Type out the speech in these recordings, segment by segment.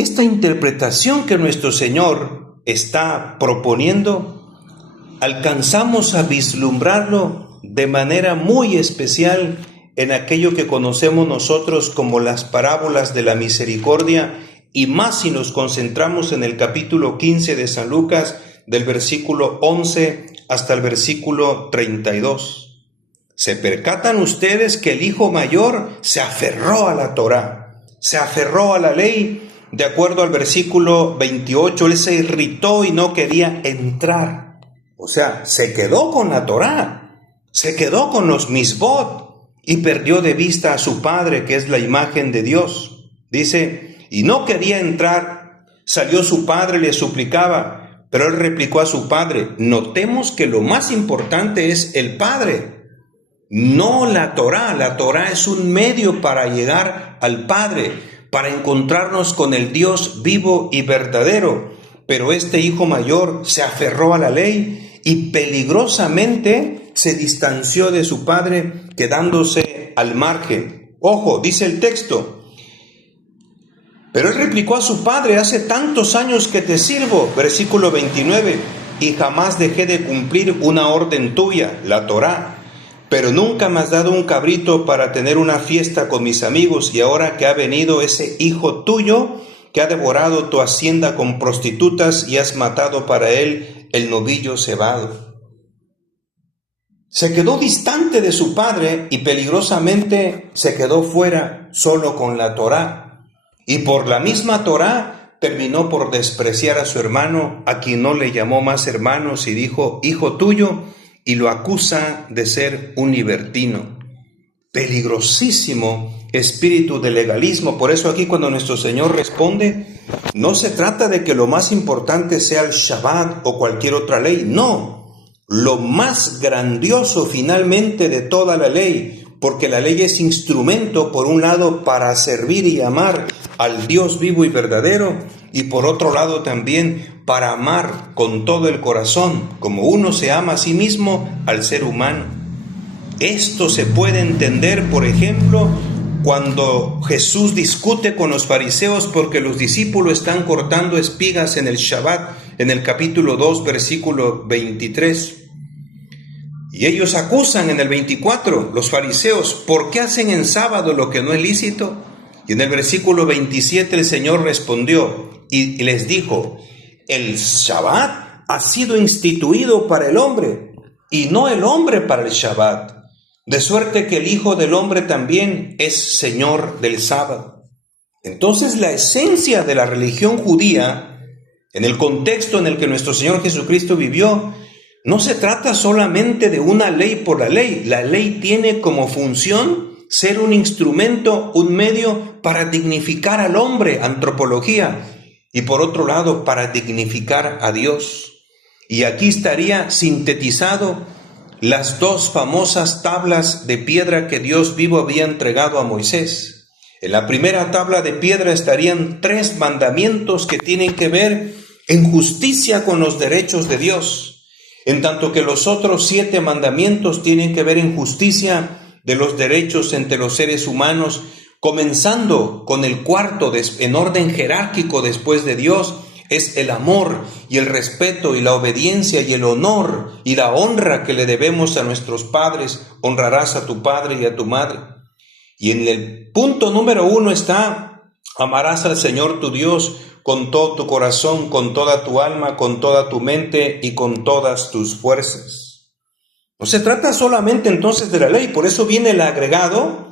esta interpretación que nuestro Señor está proponiendo, alcanzamos a vislumbrarlo de manera muy especial en aquello que conocemos nosotros como las parábolas de la misericordia, y más si nos concentramos en el capítulo 15 de San Lucas, del versículo 11 hasta el versículo 32. ¿Se percatan ustedes que el hijo mayor se aferró a la Torá, se aferró a la ley? De acuerdo al versículo 28, él se irritó y no quería entrar. O sea, se quedó con la Torá, se quedó con los misbot y perdió de vista a su padre, que es la imagen de Dios. Dice, y no quería entrar. Salió su padre y le suplicaba, pero él replicó a su padre. Notemos que lo más importante es el padre, no la Torá. La Torá es un medio para llegar al Padre, para encontrarnos con el Dios vivo y verdadero. Pero este hijo mayor se aferró a la ley y peligrosamente se distanció de su padre, quedándose al margen. Ojo, dice el texto. Pero él replicó a su padre, hace tantos años que te sirvo, versículo 29, y jamás dejé de cumplir una orden tuya, la Torá. Pero nunca me has dado un cabrito para tener una fiesta con mis amigos, y ahora que ha venido ese hijo tuyo, que ha devorado tu hacienda con prostitutas y has matado para él el novillo cebado. Se quedó distante de su padre y peligrosamente se quedó fuera solo con la Torá. Y por la misma Torá terminó por despreciar a su hermano, a quien no le llamó más hermanos y dijo, hijo tuyo, y lo acusa de ser un libertino. Peligrosísimo espíritu de legalismo. Por eso aquí cuando nuestro Señor responde, no se trata de que lo más importante sea el Shabbat o cualquier otra ley. No, lo más grandioso finalmente de toda la ley, porque la ley es instrumento, por un lado, para servir y amar al Dios vivo y verdadero, y por otro lado también para amar con todo el corazón, como uno se ama a sí mismo, al ser humano. Esto se puede entender, por ejemplo, cuando Jesús discute con los fariseos porque los discípulos están cortando espigas en el Shabbat, en el capítulo 2, versículo 23. Y ellos acusan en el 24, los fariseos, ¿por qué hacen en sábado lo que no es lícito? Y en el versículo 27 el Señor respondió y les dijo, el Shabbat ha sido instituido para el hombre y no el hombre para el Shabbat. De suerte que el Hijo del Hombre también es Señor del sábado. Entonces la esencia de la religión judía, en el contexto en el que nuestro Señor Jesucristo vivió, no se trata solamente de una ley por la ley. La ley tiene como función ser un instrumento, un medio para dignificar al hombre, antropología, y por otro lado para dignificar a Dios. Y aquí estaría sintetizado las dos famosas tablas de piedra que Dios vivo había entregado a Moisés. En la primera tabla de piedra estarían 3 mandamientos que tienen que ver en justicia con los derechos de Dios, en tanto que los otros 7 mandamientos tienen que ver en justicia de los derechos entre los seres humanos, comenzando con el cuarto en orden jerárquico después de Dios, es el amor y el respeto y la obediencia y el honor y la honra que le debemos a nuestros padres. Honrarás a tu padre y a tu madre. Y en el punto número 1 está, amarás al Señor tu Dios con todo tu corazón, con toda tu alma, con toda tu mente y con todas tus fuerzas. No se trata solamente entonces de la ley, por eso viene el agregado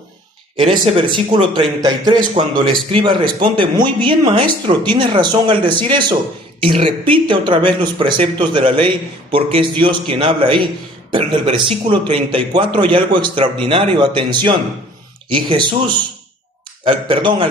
en ese versículo 33, cuando el escriba responde, muy bien maestro, tienes razón al decir eso, y repite otra vez los preceptos de la ley, porque es Dios quien habla ahí. Pero en el versículo 34 hay algo extraordinario, atención. Y Jesús, al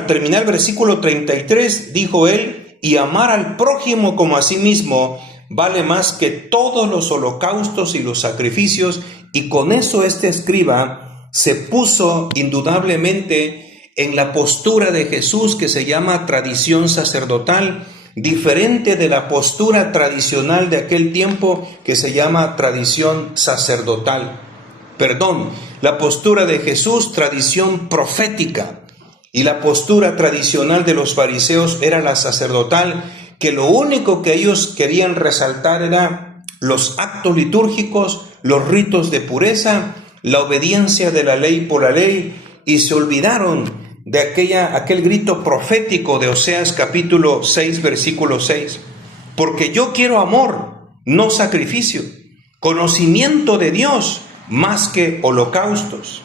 terminar el versículo 33, dijo él, y amar al prójimo como a sí mismo vale más que todos los holocaustos y los sacrificios. Y con eso este escriba se puso indudablemente en la postura de Jesús, que se llama tradición sacerdotal, diferente de la postura tradicional de aquel tiempo que se llama tradición sacerdotal. La postura de Jesús, tradición profética. Y la postura tradicional de los fariseos era la sacerdotal, que lo único que ellos querían resaltar era los actos litúrgicos, los ritos de pureza, la obediencia de la ley por la ley, y se olvidaron de aquel grito profético de Oseas capítulo 6, versículo 6. Porque yo quiero amor, no sacrificio, conocimiento de Dios más que holocaustos.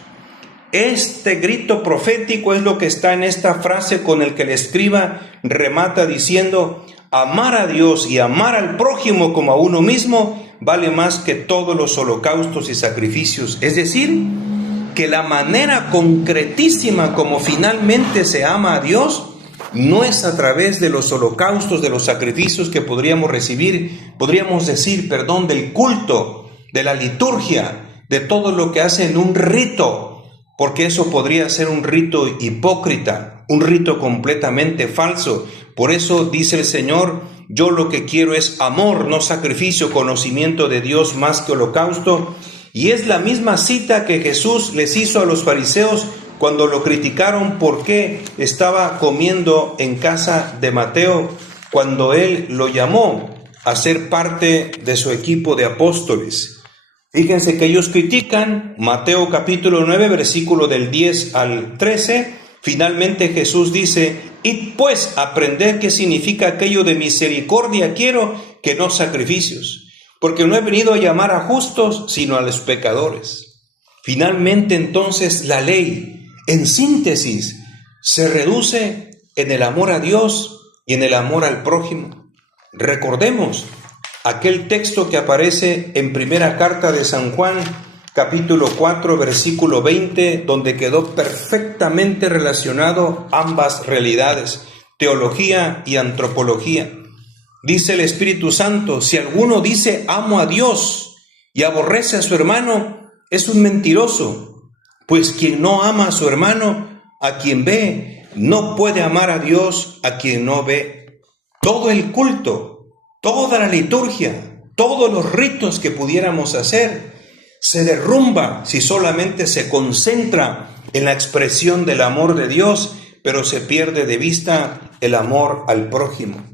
Este grito profético es lo que está en esta frase con el que el escriba remata diciendo: amar a Dios y amar al prójimo como a uno mismo vale más que todos los holocaustos y sacrificios. Es decir, que la manera concretísima como finalmente se ama a Dios no es a través de los holocaustos, de los sacrificios que podríamos decir, del culto, de la liturgia, de todo lo que hacen un rito, porque eso podría ser un rito hipócrita, un rito completamente falso. Por eso dice el Señor: yo lo que quiero es amor, no sacrificio, conocimiento de Dios más que holocausto. Y es la misma cita que Jesús les hizo a los fariseos cuando lo criticaron porque estaba comiendo en casa de Mateo, cuando él lo llamó a ser parte de su equipo de apóstoles. Fíjense que ellos critican Mateo capítulo 9, versículo del 10 al 13. Finalmente Jesús dice: id pues a aprender qué significa aquello de misericordia quiero, que no sacrificios. Porque no he venido a llamar a justos, sino a los pecadores. Finalmente, entonces, la ley, en síntesis, se reduce en el amor a Dios y en el amor al prójimo. Recordemos aquel texto que aparece en primera carta de San Juan, capítulo 4, versículo 20, donde quedó perfectamente relacionado ambas realidades, teología y antropología. Dice el Espíritu Santo: si alguno dice amo a Dios y aborrece a su hermano, es un mentiroso, pues quien no ama a su hermano, a quien ve, no puede amar a Dios a quien no ve. Todo el culto, toda la liturgia, todos los ritos que pudiéramos hacer, se derrumba si solamente se concentra en la expresión del amor de Dios, pero se pierde de vista el amor al prójimo.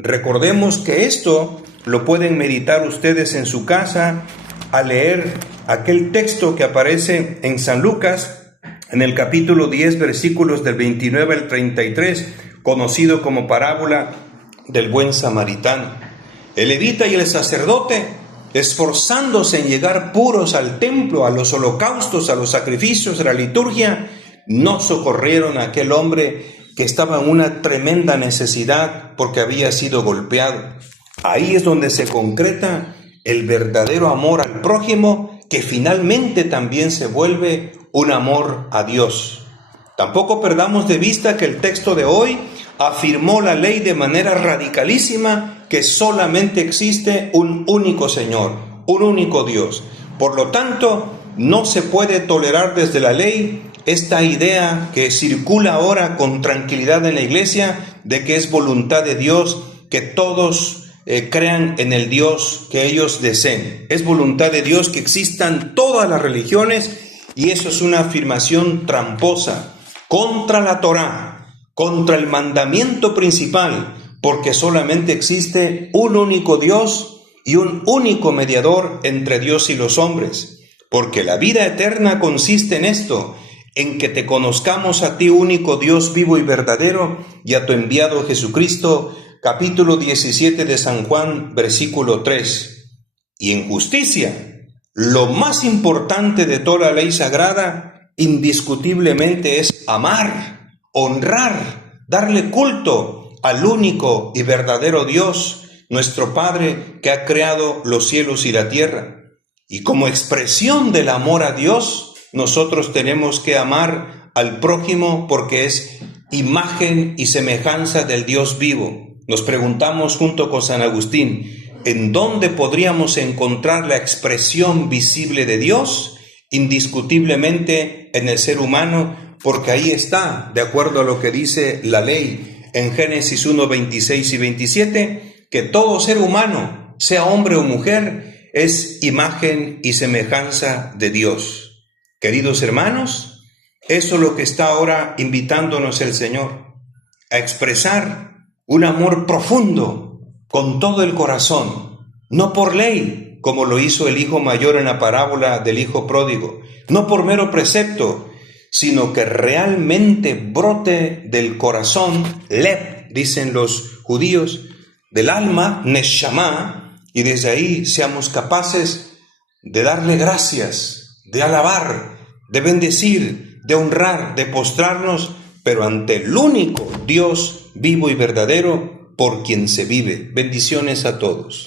Recordemos que esto lo pueden meditar ustedes en su casa al leer aquel texto que aparece en San Lucas, en el capítulo 10, versículos del 29 al 33, conocido como parábola del buen samaritano. El levita y el sacerdote, esforzándose en llegar puros al templo, a los holocaustos, a los sacrificios, a la liturgia, no socorrieron a aquel hombre que estaba en una tremenda necesidad porque había sido golpeado. Ahí es donde se concreta el verdadero amor al prójimo, que finalmente también se vuelve un amor a Dios. Tampoco perdamos de vista que el texto de hoy afirmó la ley de manera radicalísima, que solamente existe un único Señor, un único Dios. Por lo tanto, no se puede tolerar desde la ley esta idea que circula ahora con tranquilidad en la iglesia de que es voluntad de Dios que todos crean en el Dios que ellos deseen. Es voluntad de Dios que existan todas las religiones, y eso es una afirmación tramposa contra la Torá, contra el mandamiento principal, porque solamente existe un único Dios y un único mediador entre Dios y los hombres. Porque la vida eterna consiste en esto, en que te conozcamos a ti, único Dios vivo y verdadero, y a tu enviado Jesucristo. Capítulo 17 de San Juan, versículo 3. Y en justicia, lo más importante de toda la ley sagrada, indiscutiblemente es amar, honrar, darle culto al único y verdadero Dios, nuestro Padre, que ha creado los cielos y la tierra. Y como expresión del amor a Dios, nosotros tenemos que amar al prójimo, porque es imagen y semejanza del Dios vivo. Nos preguntamos junto con San Agustín, ¿en dónde podríamos encontrar la expresión visible de Dios? Indiscutiblemente en el ser humano, porque ahí está, de acuerdo a lo que dice la ley en Génesis 1, 26 y 27, que todo ser humano, sea hombre o mujer, es imagen y semejanza de Dios. Queridos hermanos, Eso es lo que está ahora invitándonos el Señor, a expresar un amor profundo con todo el corazón, no por ley, como lo hizo el hijo mayor en la parábola del hijo pródigo, no por mero precepto, sino que realmente brote del corazón, lev, dicen los judíos, del alma, neshama, y desde ahí seamos capaces de darle gracias, de alabar, de bendecir, de honrar, de postrarnos, pero ante el único Dios vivo y verdadero por quien se vive. Bendiciones a todos.